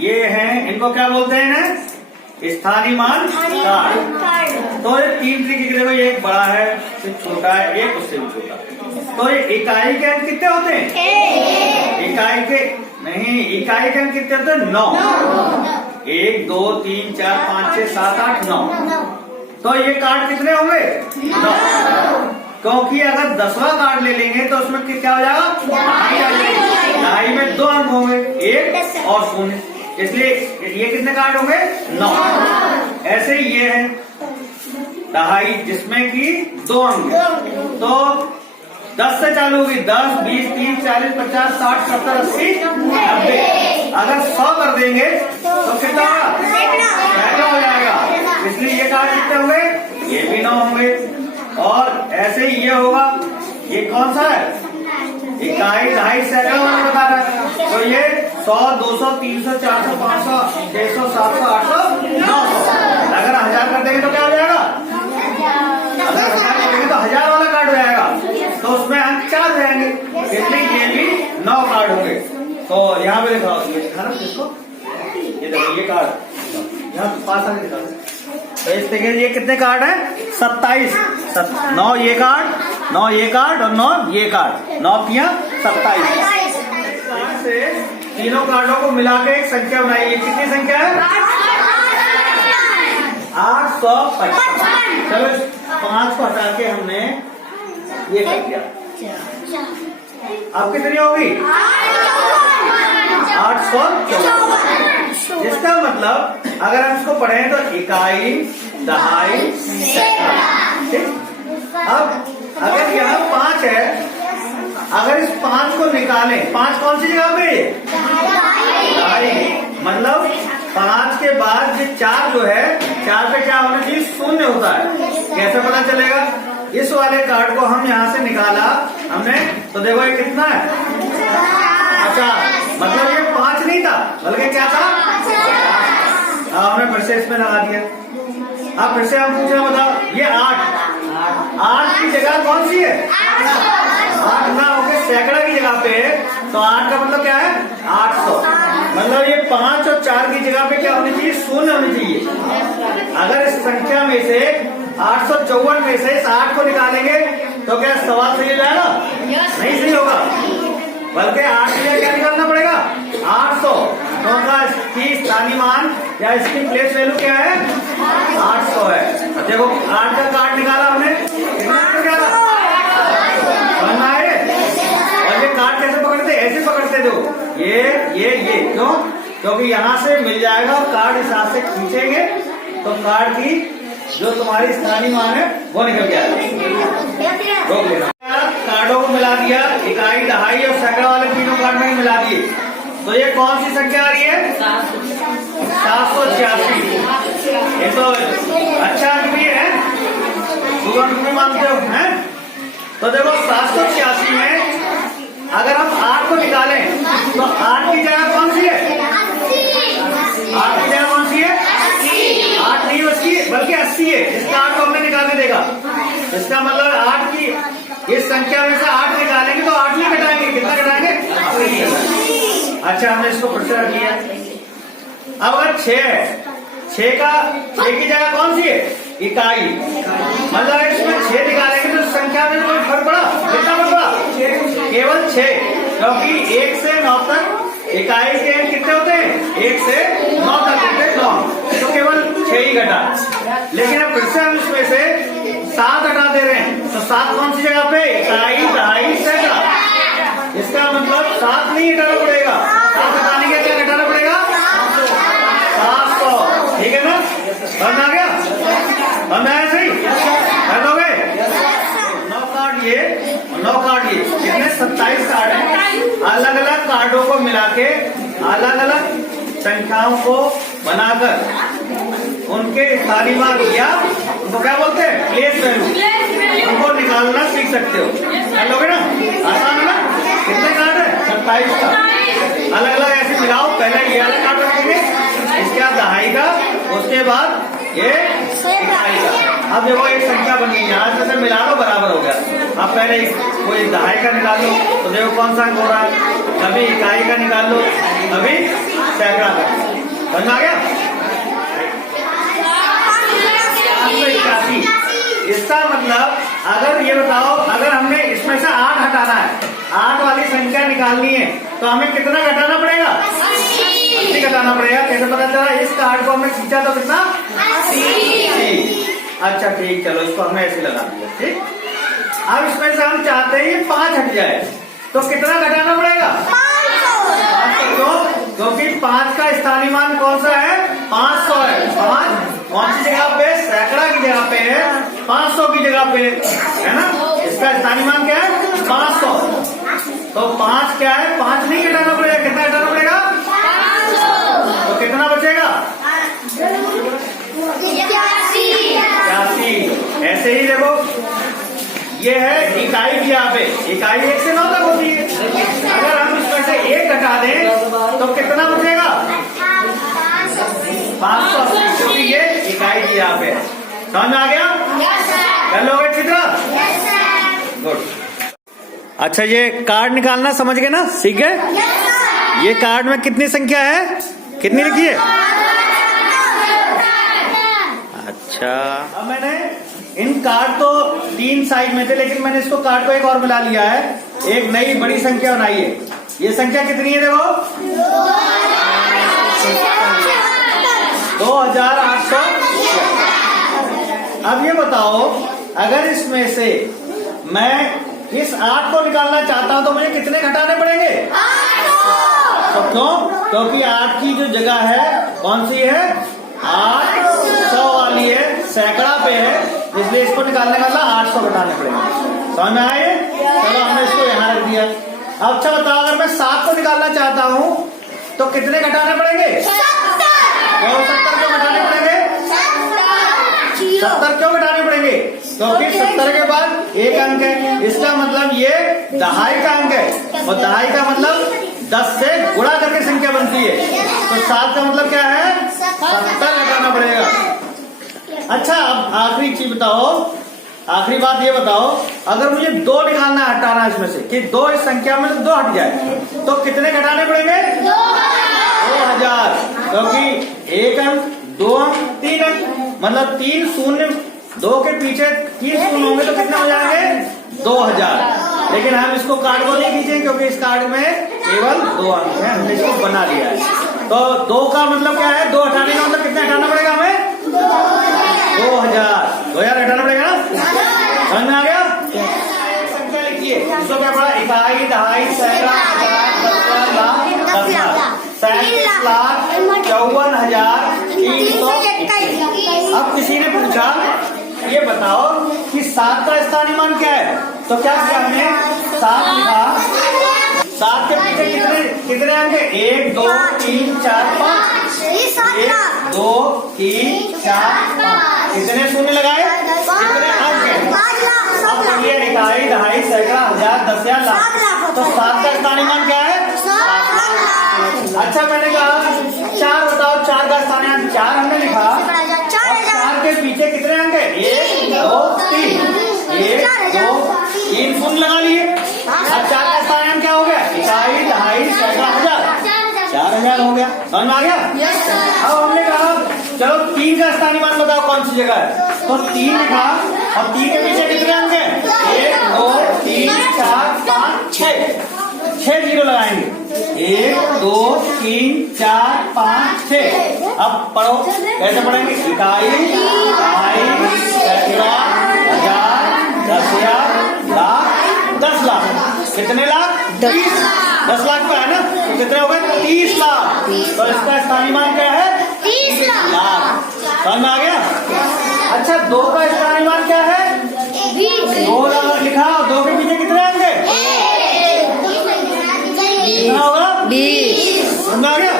ये हैं, इनको क्या बोलते हैं? स्थानीय मान कार्ड। तो ये 3 तरीके के, देखो ये एक बड़ा है, एक छोटा है, एक उससे भी छोटा। तो ये इकाई के अंक कितने होते हैं? इकाई के नहीं, इकाई के अंक कितने होते हैं? 9। 1 2 3 4 5 6 7 8 9। तो ये कार्ड कितने होंगे? 9। क्योंकि अगर 10वां कार्ड ले लेंगे तो उसमें क्या हो जाएगा? ढाई में 2 अंक होंगे, 1 और 0, इसलिए ये कितने कार्ड होंगे? 9। ऐसे ही ये है दहाई, जिसमें कि 2 अंक। तो 10 से चालू होगी, 10 20 30 40 50 60 70 80 90। अगर 100 कर देंगे तो कितना होगा? सैकड़ा हो जाएगा। इसलिए ये कार्ड कितने होंगे? ये भी 9 होंगे। और ऐसे ही ये होगा, ये कौन सा है? इकाई, दहाई, सैकड़ा वाला बता रहा है। तो ये 100 200 300 400 500 600 700 800 900। अगर 1000 कर देंगे तो क्या हो जाएगा? अगर 1000 कर देंगे तो 1000 वाला कार्ड हो जाएगा, तो उसमें अंक 4 जाएंगे, इसलिए ये भी 9 कार्ड होंगे। तो यहाँ पे दिखाओ, ये दिखा ना इसको, ये देखो ये कार्ड यहाँ पास आगे दिखा। तो इस तरीके से ये कितने कार्ड है? 27। 9 ये कार्ड, 9 ये कार्ड और 9 ये कार्ड, 9 तिया 27। से तीनों कार्डों को मिला के एक संख्या बनाइए। कितनी संख्या है? 855। चलो 5 को हटा के हमने ये कर दिया। अब कितनी होगी? 854। इसका मतलब अगर हम इसको पढ़ें तो इकाई, दहाई, सैकड़ा। ठीक। अब अगर यहाँ 5 है, अगर इस 5 को निकालें, 5 कौन सी जगह पे? दहाई। मतलब 5 के बाद ये 4 जो है, 4 पे क्या होना चाहिए? 0 होता है। कैसे पता चलेगा? इस वाले कार्ड को हम यहाँ से निकाला हमने, तो देखो ये कितना है? 50। मतलब ये 5 नहीं था, बल्कि क्या था? हमने फिर से इसमें लगा दिया। अब फिर से हम पूछ रहे, बताओ ये 8 की जगह कौन सी है? 8 ना होके सैकड़ा की जगह पे, तो 8 का मतलब क्या है? 800। मतलब ये 5 और 4 की जगह पे क्या होनी चाहिए? 0 होनी चाहिए। अगर इस संख्या में से 854 में से इस 8 को निकालेंगे तो क्या सवाल सही हो जाएगा? नहीं सही होगा, बल्कि 8 के लिए क्या निकालना पड़ेगा? 800। तो इसकी स्थानीय मान या इसकी प्लेस वैल्यू क्या है? 800 है। देखो 8 का कार्ड निकाला हमने, कितना निकाला? बनना है। और ये कार्ड कैसे पकड़ते? ऐसे पकड़ते थे ये क्यों? क्योंकि यहाँ से मिल जाएगा और कार्ड इस हाथ से खींचेंगे तो कार्ड की जो तुम्हारी स्थानीय मान है वो निकल जाएगा। रोक लेना। कार्डों को मिला दिया, इकाई, दहाई और सैकड़ा वाले तीनों कार्ड में मिला दिए, तो ये कौन सी संख्या आ रही है? 786। ये तो अच्छा भी है, सुगम मानते हो हैं? तो देखो 786 में अगर हम 8 को निकालें तो 8 की जगह कौन सी है? 8 की जगह कौन सी है? 8 नहीं 80 बल्कि 80 है। इसका 8 को हमने निकालने देगा, इसका मतलब 8 की इस संख्या में से 8 निकालेंगे तो 8 नहीं घटाएंगे, कितना घटाएंगे? अच्छा हमने इसको फिर से रख लिया। अब अगर 6 है, 6 की जगह कौन सी है? इकाई। मतलब इसमें 6 निकालेंगे तो संख्या में कोई फर्क पड़ा? कितना फर्क पड़ा? केवल 6, क्योंकि 1 से 9 तक इकाई के अंक कितने होते हैं? 1 से 9 तक कितने? 9। तो केवल 6 ही घटा। लेकिन अब फिर से हम इसमें से 7 हटा दे रहे हैं, तो 7 कौन सी जगह पे? इकाई, दहाई, सैकड़ा। इसका मतलब 7 नहीं घटाना पड़ेगा, 7 घटाने के क्या घटाना पड़ेगा? 700। ठीक है ना? बंद आ गया? बंद आया सही? कर दोगे? 9 कार्ड ये और 9 कार्ड ये, कितने? 27 कार्ड है। अलग अलग कार्डों को मिला के अलग अलग संख्याओं को बनाकर उनके स्थानीय मान या उनको क्या बोलते हैं? प्लेस वैल्यू, उनको निकालना सीख सकते हो। कर लोगे ना? आसान है ना? कितने कार्ड है? 27 का। अलग अलग ऐसे मिलाओ, पहले ये वाला कार्ड रखेंगे, इसके बाद दहाई का, उसके बाद ये इकाई का। अब देखो एक संख्या बन गई, यहाँ से मिला लो बराबर हो गया। अब पहले कोई दहाई का निकाल लो तो देखो कौन सा अंक हो रहा है, कभी इकाई का निकाल लो, कभी सैकड़ा का। समझ में आ गया? 581। इसका मतलब अगर ये बताओ, अगर हमने इसमें से 8 हटाना है, 8 वाली संख्या निकालनी है, तो हमें कितना घटाना पड़ेगा? 80 घटाना पड़ेगा। कैसे पता चला? इस कार्ड को हमने खींचा तो कितना? 80। अच्छा ठीक, चलो इसको हमने ऐसे लगा दिया। ठीक, अब इसमें से हम चाहते हैं ये 5 हट जाए, तो कितना घटाना पड़ेगा? 500। क्योंकि 5 का स्थानीय मान कौन सा है? 500 है। 5 कौन सी जगह पे? सैकड़ा की जगह पे है, 500 की जगह पे है ना। इसका स्थानीय मान क्या है? 500। तो 5 क्या है? 5 नहीं घटाना पड़ेगा। कितना घटाना पड़ेगा? 500। तो कितना बचेगा? 81। ऐसे ही देखो, ये है इकाई की, यहाँ पे इकाई 1 से 9 तक होती है। अगर हम इसमें से 1 घटा दें तो कितना बचेगा? 580, क्योंकि ये इकाई की यहाँ पे। समझ में आ गया? कर लोगे चित्र? गुड। अच्छा, ये कार्ड निकालना समझ गए ना? सीख गए? ये कार्ड में कितनी संख्या है? कितनी लिखी है? अच्छा, अब मैंने इन कार्ड तो 3 साइड में थे, लेकिन मैंने इसको कार्ड को एक और मिला लिया है, एक नई बड़ी संख्या बनाई है। ये संख्या कितनी है? देखो, 2800। अब ये बताओ, अगर इसमें से मैं इस 8 को निकालना चाहता हूं तो मुझे कितने घटाने पड़ेंगे? 800। क्यों? क्योंकि 8 की जो जगह है कौन सी है? 800 वाली है, सैकड़ा पे है, इसलिए इसको निकालने का 800 घटाने पड़ेंगे। समझ में आए? चलो हमने इसको यहाँ रख दिया। अब अच्छा बताओ, अगर मैं 7 को निकालना चाहता हूँ तो कितने घटाने पड़ेंगे? 70 क्यों घटाने पड़ेंगे? 70 क्यों घटाने पड़ेंगे? क्योंकि 70 के बाद एक अंक है, इसका मतलब ये दहाई का अंक है, और दहाई का मतलब 10 से गुणा करके संख्या बनती है। तो 7 का मतलब क्या है? 70 घटाना पड़ेगा। अच्छा, अब आखिरी चीज बताओ, आखिरी बात ये बताओ, अगर मुझे 2 निकालना हटाना है इसमें से, कि 2 इस संख्या में से 2 हट जाए, तो कितने घटाने पड़ेंगे? 2000। क्योंकि 1 अंक, 2 अंक, 3 अंक, मतलब 3 शून्य, 2 के पीछे 3 शून्य होंगे तो कितने हो जाएंगे? 2000। लेकिन हम इसको कार्ड को नहीं खींचेंगे, क्योंकि इस कार्ड में केवल 2 अंक है, हमने इसको बना लिया है। तो 2 का मतलब क्या है? 2 हटाने का मतलब कितना हटाना पड़ेगा हमें? 2000 हटाना पड़ेगा ना? समझ में आ गया? संख्या लिखिए, इसको क्या पड़ा? इकाई, दहाई, सैकड़ा, हजार, दसिया, लाख, 10 लाख, 37 लाख 54,321। अब किसी ने पूछा, ये बताओ कि 7 का स्थानीय मान क्या है? तो क्या किया हमने? 7 लिखा। 7 के पीछे कितने अंक है? 1 2 3 4 5। 1 2 3 4 5। कितने शून्य लगाए? कितने अंक है? अब बोलिए, इकाई, दहाई, सैकड़ा, हजार, दसिया, लाख। तो 7 का स्थानीय मान क्या है? 7। अच्छा, मैंने कहा 4 बताओ, 4 का स्थानीय मान 4 हमने लिखा। 4 के पीछे कितने अंक है? 1 2 3। 1 2 3 शून्य लगा लिए। अब 4 का स्थानीय मान क्या हो गया? इकाई, दहाई, सैकड़ा, हजार, 4000 हो गया। समझ में आ गया? अब हमने कहा चलो 3 का स्थानीय मान बताओ कौन सी जगह है? तो 3 लिखा, और 3 के पीछे कितने अंक है? 1 2 3 4 5 6। 6 जीरो लगाएंगे। 1 2 3 4 5 6। अब पढ़ो, कैसे पढ़ेंगे? इकाई, दहाई, सैकड़ा, हजार, दसिया, लाख, 10 लाख। कितने लाख? 10 लाख का है ना, तो कितने हो गए? 30 लाख। तो इसका स्थानीय मान क्या है? 30 लाख। समझ में आ गया? अच्छा, 2 का स्थानीय मान क्या है? 2 लिखा, 2 के पीछे कितने अंक है? कितना होगा? 20। समझ में आ गया?